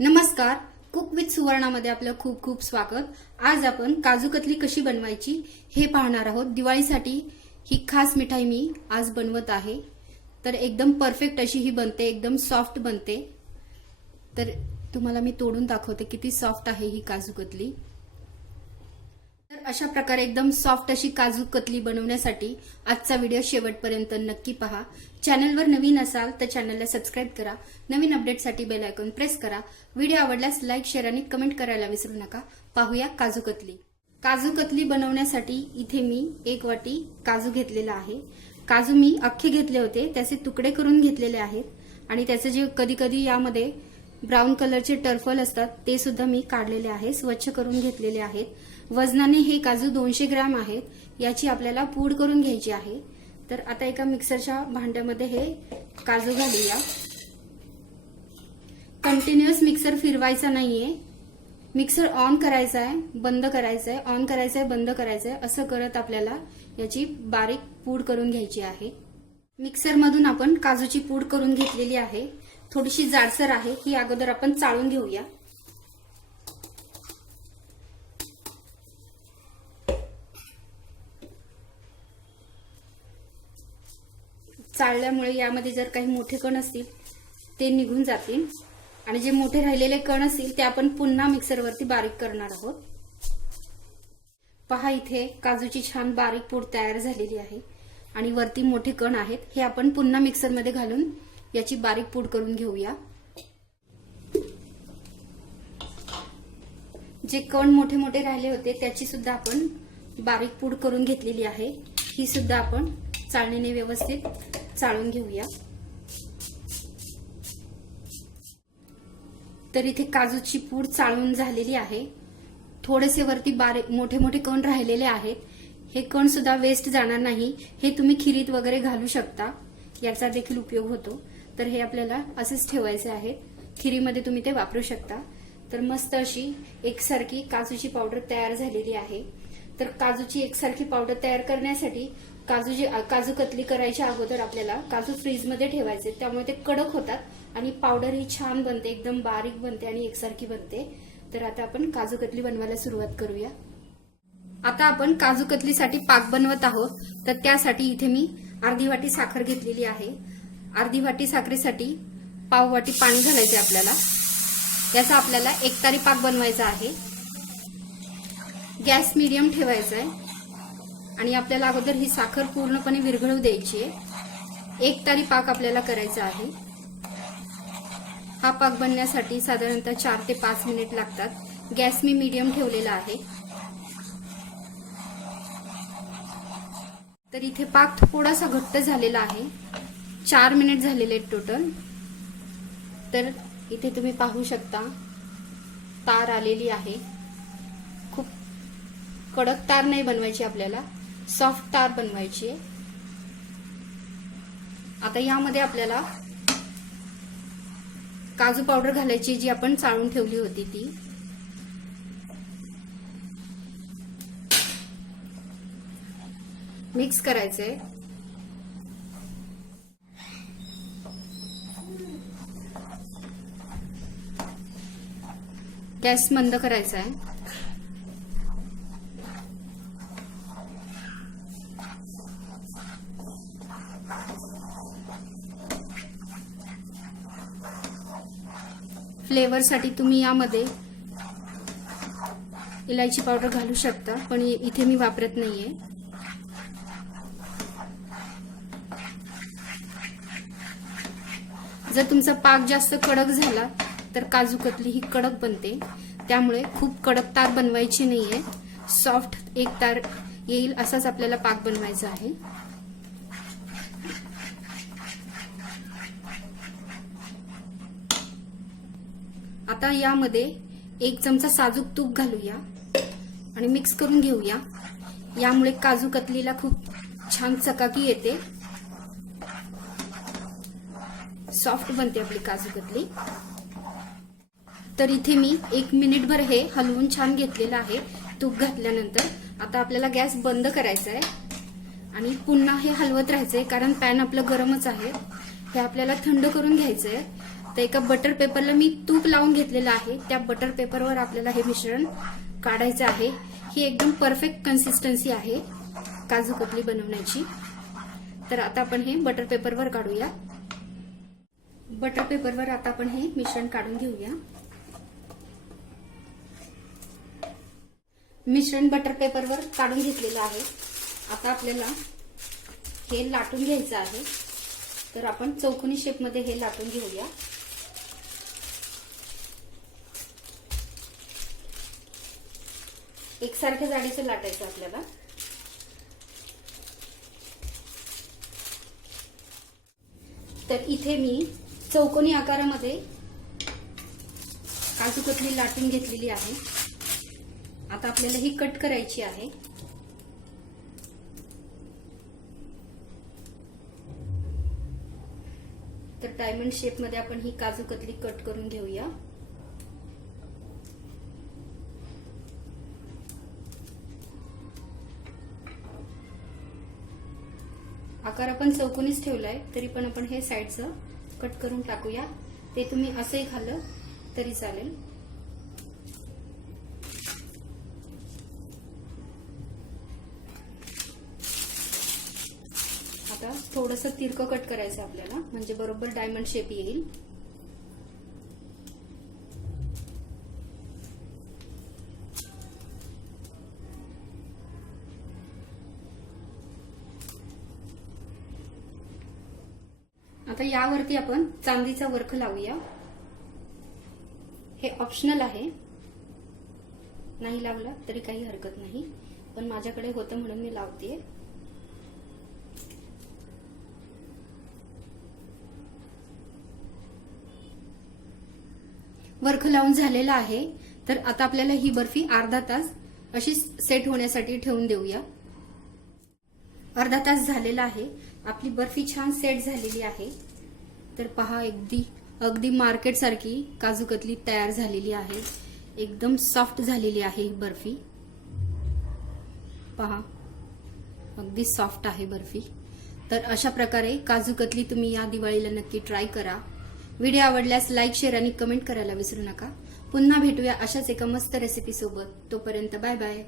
नमस्कार, cook with सुवर्णामध्ये आपलं खूप खूप स्वागत। आज आपण काजू कतली कशी बनवायची हे पाहणार आहोत। दिवाळीसाठी ही खास मिठाई मी आज बनवत आहे। तर एकदम परफेक्ट अशी ही बनते, एकदम सॉफ्ट बनते। तर तुम्हाला मी तोडून दाखवते किती सॉफ्ट आहे ही काजू कतली। तर अशा प्रकारे एकदम सॉफ्ट अशी काजू कतली बनवण्यासाठी आजचा व्हिडिओ शेवटपर्यंत नक्की पहा। चॅनलवर नवीन असाल तर चॅनलला सबस्क्राइब करा, नवीन अपडेटसाठी बेल आयकॉन प्रेस करा। व्हिडिओ आवडल्यास लाईक, शेअर आणि कमेंट करायला विसरू नका। पाहूया काजू कतली। काजू कतली बनवण्यासाठी इथे मी 1 वाटी काजू घेतलेला आहे। काजू मी अख्खे घेतले होते, त्याचे तुकडे करून घेतलेले आहेत आणि त्याचे जे कधी कधी यामध्ये ब्राऊन कलरचे टर्फल असतात ते सुद्धा मी काढलेले आहे, स्वच्छ करून घेतलेले आहेत। वजनाने हे काजू 200 ग्रॅम आहेत। याची आपल्याला पूड करून घ्यायची आहे। तर आता एका मिक्सरच्या भांड्यामध्ये हे काजू घालूया। कंटिन्युअस मिक्सर फिरवायचा नाहीये, मिक्सर ऑन करायचा आहे, बंद करायचा आहे, ऑन करायचा आहे, बंद करायचा आहे, असं करत आपल्याला याची बारीक पूड करून घ्यायची आहे। मिक्सर मधून आपण काजूची पूड करून घेतलेली आहे। थोडीशी जाडसर आहे, ही अगोदर आपण चाळून घेऊया। चाळल्यामुळे यामध्ये जर काही मोठे कण असतील ते निघून जातील आणि जे मोठे राहिलेले कण असतील ते आपण पुन्हा मिक्सरवरती बारीक करणार आहोत। पहा, इथे काजूची छान बारीक पूड तयार झालेली आहे आणि वरती मोठे कण आहेत, हे आपण पुन्हा मिक्सरमध्ये घालून याची बारीक पूड करून घेऊया। जे कण मोठे मोठे राहिले होते त्याची सुद्धा आपण बारीक पूड करून घेतलेली आहे। ही सुद्धा आपण चाळणीने व्यवस्थित चाळून घेऊया। तर इथे काजूची पूड चाळून झालेली आहे। थोडेसे वरती बारीक मोठे मोठे कण राहिलेले आहेत, हे कण सुद्धा वेस्ट जाणार नाही। हे तुम्ही खिरीत वगैरे घालू शकता, याचा देखील उपयोग होतो। तर हे आपल्याला असेच ठेवायचे आहे, खिरीमध्ये तुम्ही ते वापरू शकता। तर मस्त अशी एकसारखी काजूची पावडर तयार झालेली आहे। तर काजूची एकसारखी पावडर तयार करण्यासाठी काजू कतली करायच्या अगोदर आपल्याला काजू फ्रीजमध्ये ठेवायचे, त्यामुळे ते कडक होतात आणि पावडर ही छान बनते, एकदम बारीक बनते आणि एकसारखी बनते। तर आता आपण काजू कतली बनवायला सुरुवात करूया। आता आपण काजू कतलीसाठी पाक बनवत आहोत। तर त्यासाठी इथे मी अर्धी वाटी साखर घेतलेली आहे। अर्धी वाटी साखरेसाठी पाव वाटी पाणी घालायचे आपल्याला। याचा आपल्याला एकतारी पाक बनवायचा आहे। गॅस मीडियम ठेवायचा आहे आणि आपल्याला अगोदर ही साखर पूर्णपणे विरघळू द्यायची आहे। एकतारी पाक आपल्याला करायचा आहे। हा पाक बनण्यासाठी साधारणतः 4 ते 5 मिनिट लागतात। गॅस मी मीडियम ठेवलेला आहे। तर इथे पाक थोडासा घट्ट झालेला आहे, 4 मिनिट झालेले टोटल। तर इथे तुम्ही पाहू शकता तार आलेली आहे। खूप कडक तार नाही बनवायची आपल्याला, सॉफ्ट तार बनवायची आहे। आता यामध्ये आपल्याला काजू पावडर घालायची, जी आपण चाळून ठेवली होती ती। मिक्स करायचंय। गॅस मंद करायचा आहे। फ्लेवरसाठी तुम्ही यामध्ये इलायची पावडर घालू शकता, पण इथे मी वापरत नाहीये। जर तुमचा पाक जास्त कडक झाला तर काजू कतली ही कडक बनते, त्यामुळे खूप कडक तार बनवायची नाहीये। सॉफ्ट एक तार येईल असाच आपल्याला पाक बनवायचा आहे। आता यामध्ये 1 चमचा साजूक तूप घालूया आणि मिक्स करून घेऊया। यामुळे काजू कतलीला खूप छान चकाकी येते, सॉफ्ट बनते आपली काजू कतली। तर इथे मी 1 मिनिटभर हे हलवून छान घेतलेलं आहे तूप घातल्यानंतर। आता आपल्याला गॅस बंद करायचा आहे आणि पुन्हा हे हलवत राहायचंय, कारण पॅन आपलं गरमच आहे। हे आपल्याला थंड करून घ्यायचंय तर एका बटर पेपरला मी तूप लावून घेतलेलं आहे. त्या बटर पेपरवर आपल्याला हे मिश्रण काढायचं आहे. ही एकदम परफेक्ट कन्सिस्टन्सी आहे काजू कतली बनवण्याची. तर आता आपण हे बटर पेपरवर काढूया. बटर पेपरवर आता आपण हे मिश्रण काढून घेऊया. मिश्रण बटर पेपरवर काढून घेतलेलं आहे. आता आपल्याला हे लाटून घ्यायचं आहे. तर आपण चौकोनी शेपमध्ये हे लाटून घेऊया. एकसारख्या जाडीचं लाटायचं आपल्याला. तर इथे मी चौकोनी आकारामध्ये काजू कतली लाटून घेतलेली आहे. आता आपल्याला ही कट करायची आहे. तर डायमंड शेप मध्ये आपण ही काजू कतली कट करून घेऊया. आकार आपण चौकोनीच ठेवलाय तरी पण आपण हे साईडचं कट करून टाकूया. ते तुम्ही असंही खाल्लं तरी चालेल. आता थोडंसं तिरकं कट करायचं आपल्याला, म्हणजे बरोबर डायमंड शेप येईल. आता यावरती आपण चांदीचा वर्ख लावूया. हे ऑप्शनल आहे, नाही लावला तरी काही हरकत नाही, पण माझ्याकडे होतं म्हणून मी लावतेय. वर्ख लावून झालेला आहे. तर आता आपल्याला ही बर्फी अर्धा तास अशी सेट होण्यासाठी ठेवून देऊया. अर्धा तास झालेला आहे. आपली बर्फी छान सेट झालेली आहे. तर पहा, अगदी मार्केट सारखी काजू कतली तयार झालेली आहे. एकदम सॉफ्ट झालेली आहे ही बर्फी. पहा, अगदी सॉफ्ट आहे बर्फी. तर अशा प्रकारे काजू कतली तुम्ही या दिवाळीला नक्की ट्राय करा. व्हिडिओ आवडल्यास लाईक, शेअर आणि कमेंट करायला विसरू नका. पुन्हा भेटूया अशाच एका मस्त रेसिपी सोबत. तोपर्यंत बाय बाय.